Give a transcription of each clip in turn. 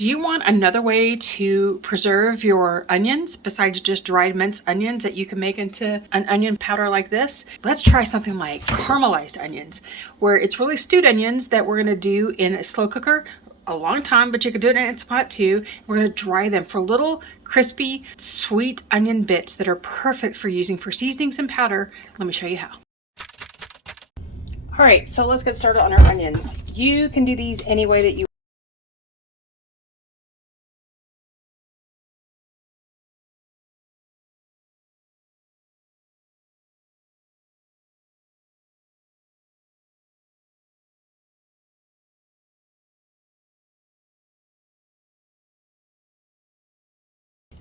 Do you want another way to preserve your onions besides just dried minced onions that you can make into an onion powder like this? Let's try something like caramelized onions, where it's really stewed onions that we're gonna do in a slow cooker a long time, but you can do it in an instant pot too. We're gonna dry them for little crispy, sweet onion bits that are perfect for using for seasonings and powder. Let me show you how. All right, so let's get started on our onions. You can do these any way that you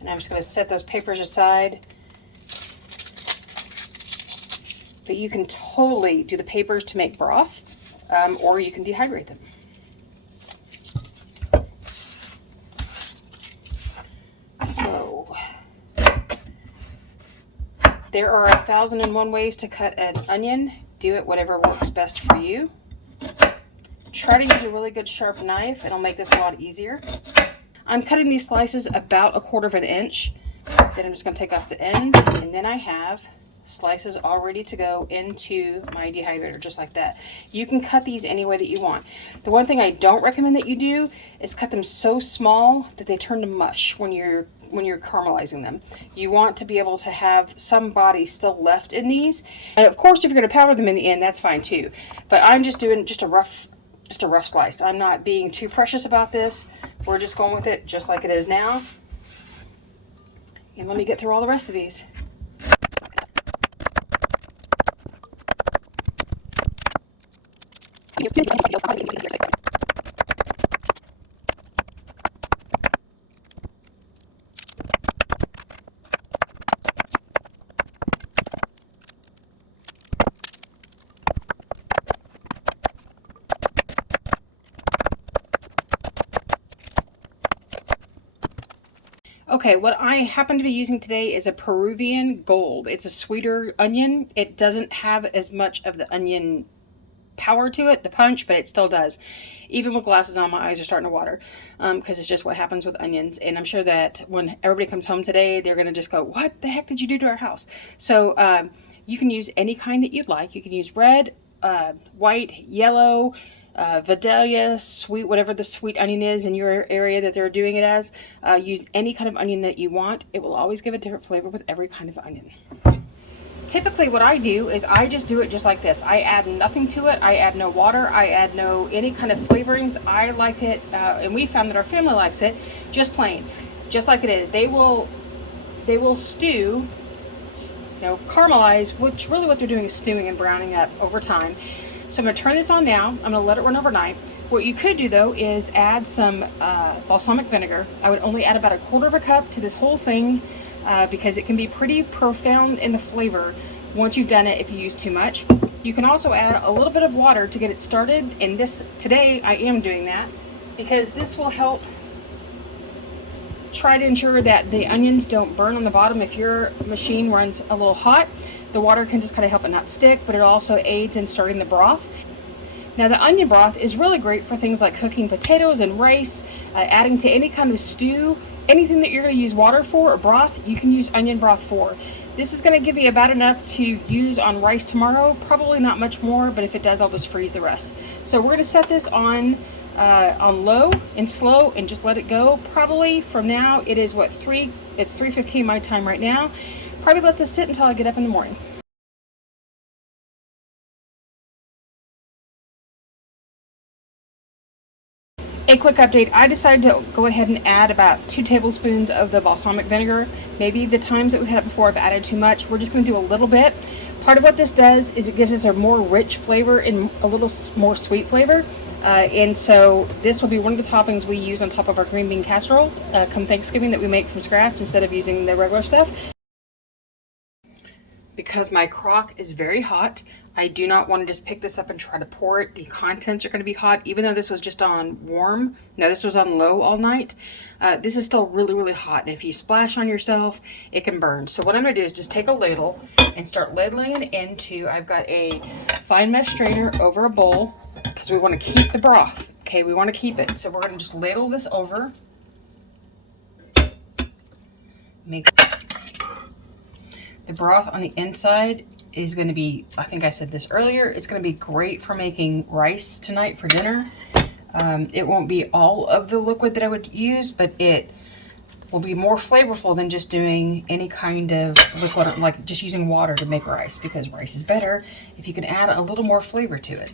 and I'm just going to set those papers aside. But you can totally do the papers to make broth, or you can dehydrate them. So there are 1,001 ways to cut an onion. Do it whatever works best for you. Try to use a really good sharp knife. It'll make this a lot easier. I'm cutting these slices about 1/4 inch. Then I'm just going to take off the end, and then I have slices all ready to go into my dehydrator, just like that. You can cut these any way that you want. The one thing I don't recommend that you do is cut them so small that they turn to mush when you're caramelizing them. You want to be able to have some body still left in these. And of course, if you're going to powder them in the end, that's fine too. But I'm just doing just a rough slice. I'm not being too precious about this. We're just going with it just like it is now. And let me get through all the rest of these. Okay, what I happen to be using today is a Peruvian Gold. It's a sweeter onion. It doesn't have as much of the onion power to it, the punch, but it still does. Even with glasses on, my eyes are starting to water because it's just what happens with onions. And I'm sure that when everybody comes home today, they're going to just go, what the heck did you do to our house? So you can use any kind that you'd like. You can use red, white, yellow, Vidalia, sweet, whatever the sweet onion is in your area that they're doing it as. Use any kind of onion that you want. It will always give a different flavor with every kind of onion. Typically what I do is I just do it just like this. I add nothing to it. I add no water. I add no any kind of flavorings. I like it, and we found that our family likes it, just plain, just like it is. They will stew, caramelize, which really what they're doing is stewing and browning up over time. So I'm going to turn this on now. I'm going to let it run overnight. What you could do though is add some balsamic vinegar. I would only add about 1/4 cup to this whole thing because it can be pretty profound in the flavor once you've done it if you use too much. You can also add a little bit of water to get it started, and today I am doing that because this will help try to ensure that the onions don't burn on the bottom. If your machine runs a little hot, the water can just kind of help it not stick, but it also aids in starting the broth. Now the onion broth is really great for things like cooking potatoes and rice, adding to any kind of stew, anything that you're going to use water for or broth, you can use onion broth for. This is going to give you about enough to use on rice tomorrow, probably not much more, but if it does, I'll just freeze the rest. So we're going to set this on low and slow and just let it go. Probably from now, it's 3:15 my time right now. Probably let this sit until I get up in the morning. A quick update, I decided to go ahead and add about 2 tablespoons of the balsamic vinegar. Maybe the times that we've had it before I've added too much. We're just going to do a little bit. Part of what this does is it gives us a more rich flavor and a little more sweet flavor. And so this will be one of the toppings we use on top of our green bean casserole come Thanksgiving that we make from scratch instead of using the regular stuff. Because my crock is very hot, I do not want to just pick this up and try to pour it. The contents are going to be hot, even though this was just on warm. No, this was on low all night. This is still really, really hot. And if you splash on yourself, it can burn. So what I'm going to do is just take a ladle and start ladling it into, I've got a fine mesh strainer over a bowl because we want to keep the broth. Okay, we want to keep it. So we're going to just ladle this over make the broth on the inside is going to be, I think I said this earlier, it's going to be great for making rice tonight for dinner. It won't be all of the liquid that I would use, but it will be more flavorful than just doing any kind of liquid, like just using water to make rice, because rice is better if you can add a little more flavor to it,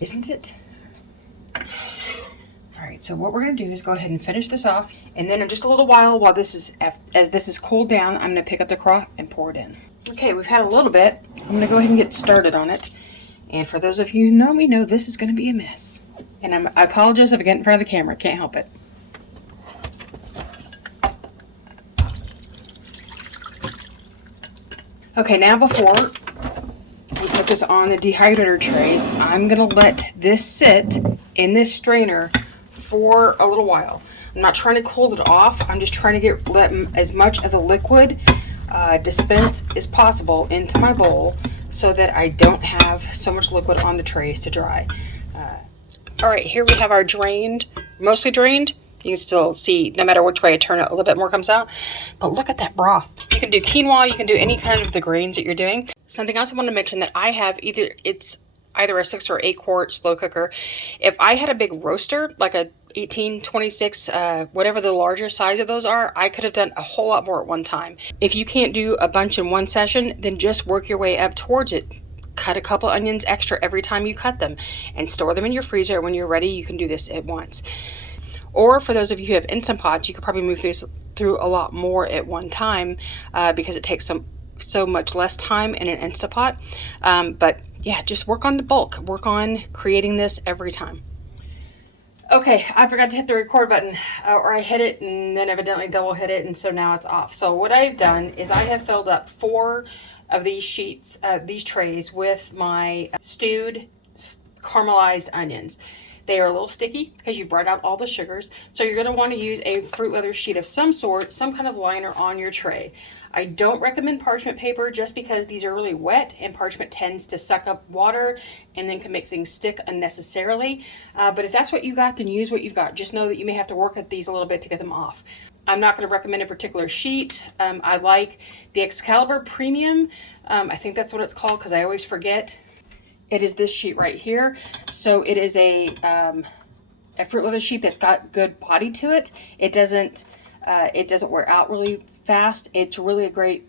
isn't it? All right, so what we're going to do is go ahead and finish this off, and then in just a little while as this is cooled down, I'm going to pick up the crock and pour it in. Okay, we've had a little bit. I'm going to go ahead and get started on it. And for those of you who know me, know this is going to be a mess. And I apologize if I get in front of the camera. Can't help it. Okay, now before we put this on the dehydrator trays, I'm going to let this sit in this strainer for a little while. I'm not trying to cool it off. I'm just trying to let as much of the liquid dispense as possible into my bowl so that I don't have so much liquid on the trays to dry. All right, here we have our drained, mostly drained. You can still see, no matter which way I turn it, a little bit more comes out. But look at that broth. You can do quinoa, you can do any kind of the grains that you're doing. Something else I want to mention that I have, it's either a 6 or 8 quart slow cooker. If I had a big roaster, like a 18, 26, whatever the larger size of those are, I could have done a whole lot more at one time. If you can't do a bunch in one session, then just work your way up towards it. Cut a couple onions extra every time you cut them and store them in your freezer. When you're ready, you can do this at once. Or for those of you who have Instant Pots, you could probably move through a lot more at one time because it takes so much less time in an Instant Pot. But yeah, just work on the bulk. Work on creating this every time. Okay, I forgot to hit the record button, or I hit it and then evidently double hit it, and so now it's off. So what I've done is I have filled up 4 of these sheets, these trays, with my stewed caramelized onions. They are a little sticky because you've brought out all the sugars. So you're going to want to use a fruit leather sheet of some sort, some kind of liner on your tray. I don't recommend parchment paper just because these are really wet and parchment tends to suck up water and then can make things stick unnecessarily. But if that's what you got, then use what you've got. Just know that you may have to work at these a little bit to get them off. I'm not going to recommend a particular sheet. I like the Excalibur Premium. I think that's what it's called because I always forget. It is this sheet right here. So it is a fruit leather sheet that's got good body to it. It doesn't wear out really fast. It's really a great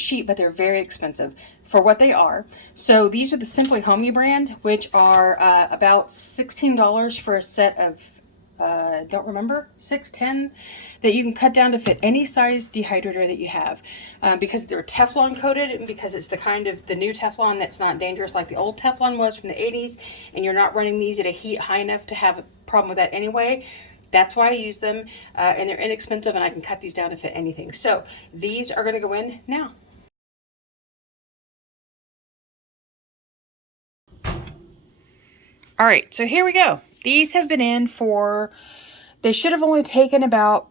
sheet, but they're very expensive for what they are. So these are the Simply Homey brand, which are about $16 for a set of don't remember, 6, 10, that you can cut down to fit any size dehydrator that you have, because they're Teflon coated and because it's the new Teflon that's not dangerous like the old Teflon was from the 80s, and you're not running these at a heat high enough to have a problem with that anyway. That's why I use them, and they're inexpensive, and I can cut these down to fit anything. So these are going to go in now. All right, so here we go. These have been in they should have only taken about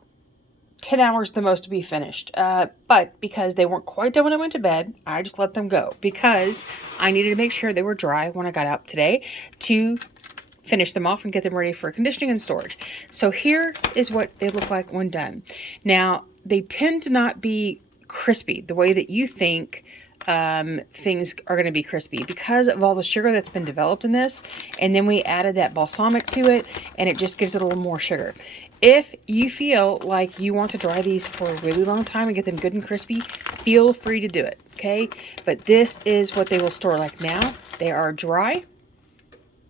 10 hours the most to be finished. But because they weren't quite done when I went to bed, I just let them go because I needed to make sure they were dry when I got out today to finish them off and get them ready for conditioning and storage. So here is what they look like when done. Now, they tend to not be crispy the way that you think things are going to be crispy because of all the sugar that's been developed in this, and then we added that balsamic to it, and it just gives it a little more sugar. If you feel like you want to dry these for a really long time and get them good and crispy, feel free to do it, okay? But this is what they will store like now. They are dry.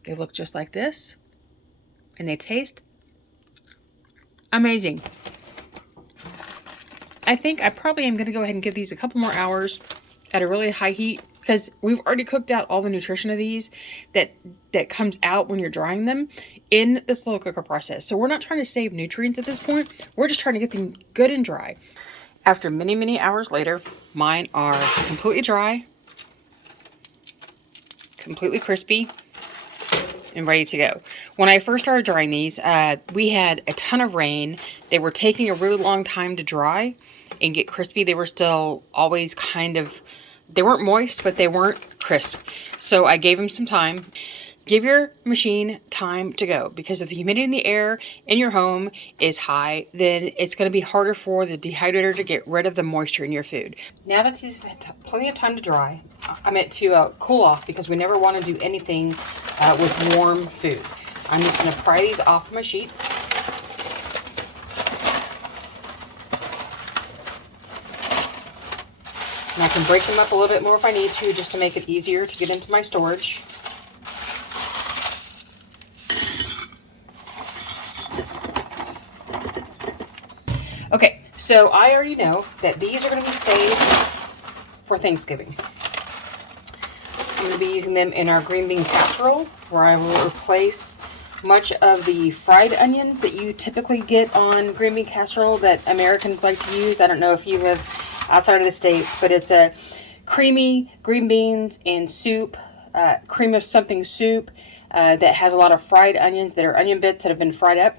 They look just like this, and they taste amazing. I think I probably am going to go ahead and give these a couple more hours at a really high heat because we've already cooked out all the nutrition of these that comes out when you're drying them in the slow cooker process. So we're not trying to save nutrients at this point. We're just trying to get them good and dry. After many, many hours later, mine are completely dry, completely crispy, and ready to go. When I first started drying these, we had a ton of rain. They were taking a really long time to dry and get crispy. They were still always they weren't moist, but they weren't crisp. So I gave them some time. Give your machine time to go, because if the humidity in the air in your home is high, then it's going to be harder for the dehydrator to get rid of the moisture in your food. Now that these have had plenty of time to dry, I meant to cool off, because we never want to do anything with warm food. I'm just going to pry these off my sheets. And I can break them up a little bit more if I need to, just to make it easier to get into my storage. Okay, so I already know that these are going to be saved for Thanksgiving. I'm going to be using them in our green bean casserole, where I will replace much of the fried onions that you typically get on green bean casserole that Americans like to use. I don't know if you live outside of the States, but it's a creamy green beans and soup, cream of something soup that has a lot of fried onions that are onion bits that have been fried up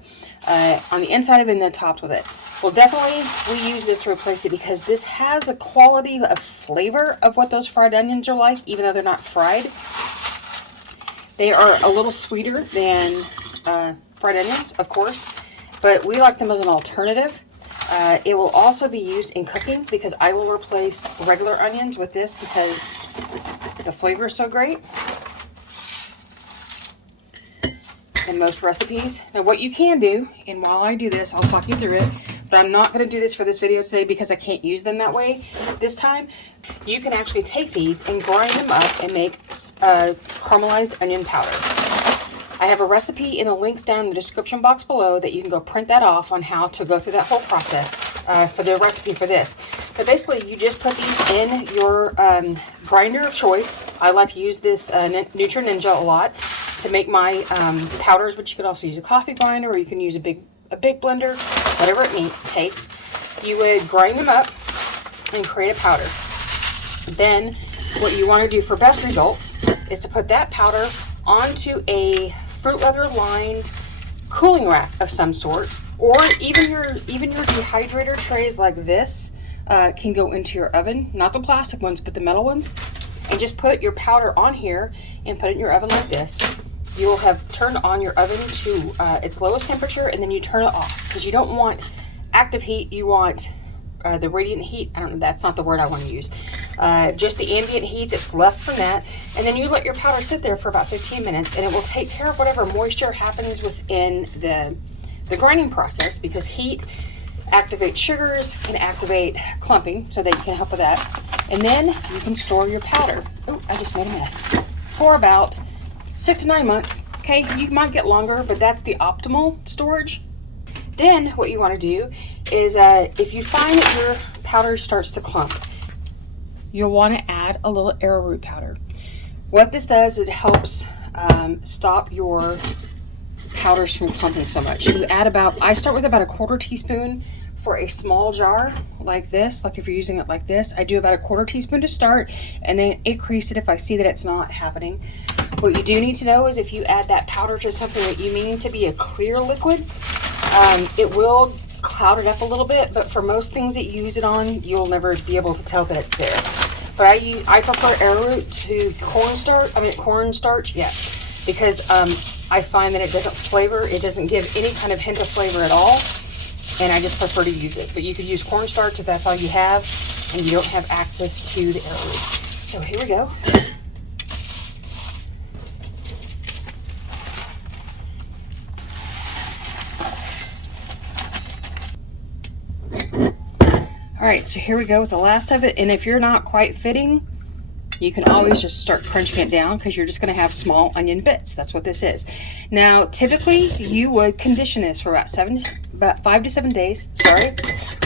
on the inside of it and then topped with it. Well, definitely we use this to replace it, because this has the quality of flavor of what those fried onions are like, even though they're not fried. They are a little sweeter than fried onions, of course, but we like them as an alternative. It will also be used in cooking, because I will replace regular onions with this because the flavor is so great in most recipes. Now, what you can do, and while I do this, I'll talk you through it, but I'm not going to do this for this video today because I can't use them that way this time. You can actually take these and grind them up and make caramelized onion powder. I have a recipe in the links down in the description box below that you can go print that off on how to go through that whole process for the recipe for this. But basically, you just put these in your grinder of choice. I like to use this Nutri Ninja a lot to make my powders, but you could also use a coffee grinder, or you can use a big blender, whatever it takes. You would grind them up and create a powder. Then what you want to do for best results is to put that powder onto a fruit leather lined cooling rack of some sort, or even your dehydrator trays like this can go into your oven, not the plastic ones but the metal ones, and just put your powder on here and put it in your oven like this. You will have turned on your oven to its lowest temperature, and then you turn it off, because you don't want active heat, you want the radiant heat. I don't know, that's not the word I want to use. Just the ambient heat that's left from that. And then you let your powder sit there for about 15 minutes, and it will take care of whatever moisture happens within the grinding process, because heat activates sugars, can activate clumping, so they can help with that. And then you can store your powder. Oh, I just made a mess. For about 6 to 9 months. Okay, you might get longer, but that's the optimal storage. Then what you want to do is if you find that your powder starts to clump, you'll want to add a little arrowroot powder. What this does is it helps stop your powders from clumping so much. You add I start with about a 1/4 teaspoon for a small jar like this. Like if you're using it like this, I do about a 1/4 teaspoon to start, and then increase it if I see that it's not happening. What you do need to know is if you add that powder to something that you mean to be a clear liquid, it will cloud it up a little bit, but for most things that you use it on, you'll never be able to tell that it's there. But I prefer arrowroot to cornstarch, yeah, because I find that it doesn't give any kind of hint of flavor at all, and I just prefer to use it. But you could use cornstarch if that's all you have and you don't have access to the arrowroot. So here we go. All right, so here we go with the last of it. And if you're not quite fitting, you can always just start crunching it down, because you're just going to have small onion bits. That's what this is. Now, typically you would condition this for about 5 to 7 days,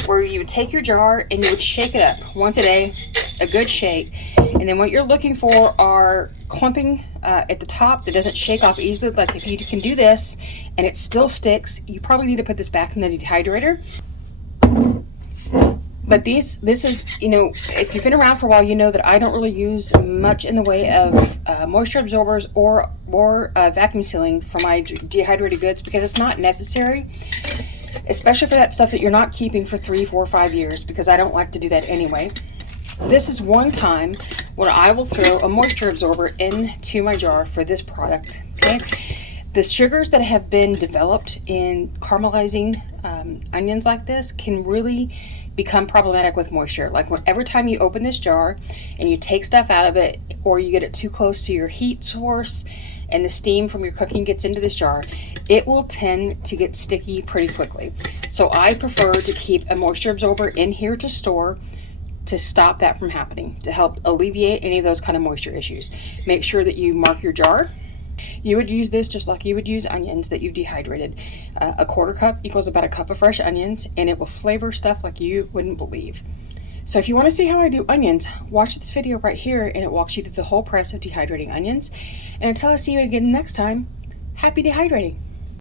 where you would take your jar and you would shake it up once a day, a good shake. And then what you're looking for are clumping at the top that doesn't shake off easily. Like if you can do this and it still sticks, you probably need to put this back in the dehydrator. But this is, if you've been around for a while, you know that I don't really use much in the way of moisture absorbers or vacuum sealing for my dehydrated goods, because it's not necessary, especially for that stuff that you're not keeping for 3, 4, 5 years, because I don't like to do that anyway. This is one time when I will throw a moisture absorber into my jar for this product, Okay, the sugars that have been developed in caramelizing onions like this can really become problematic with moisture. Like every time you open this jar and you take stuff out of it, or you get it too close to your heat source and the steam from your cooking gets into this jar, it will tend to get sticky pretty quickly. So I prefer to keep a moisture absorber in here to store, to stop that from happening, to help alleviate any of those kind of moisture issues. Make sure that you mark your jar. You would use this just like you would use onions that you've dehydrated. A quarter cup equals about a cup of fresh onions, and it will flavor stuff like you wouldn't believe. So if you want to see how I do onions, watch this video right here, and it walks you through the whole process of dehydrating onions. And until I see you again next time, happy dehydrating.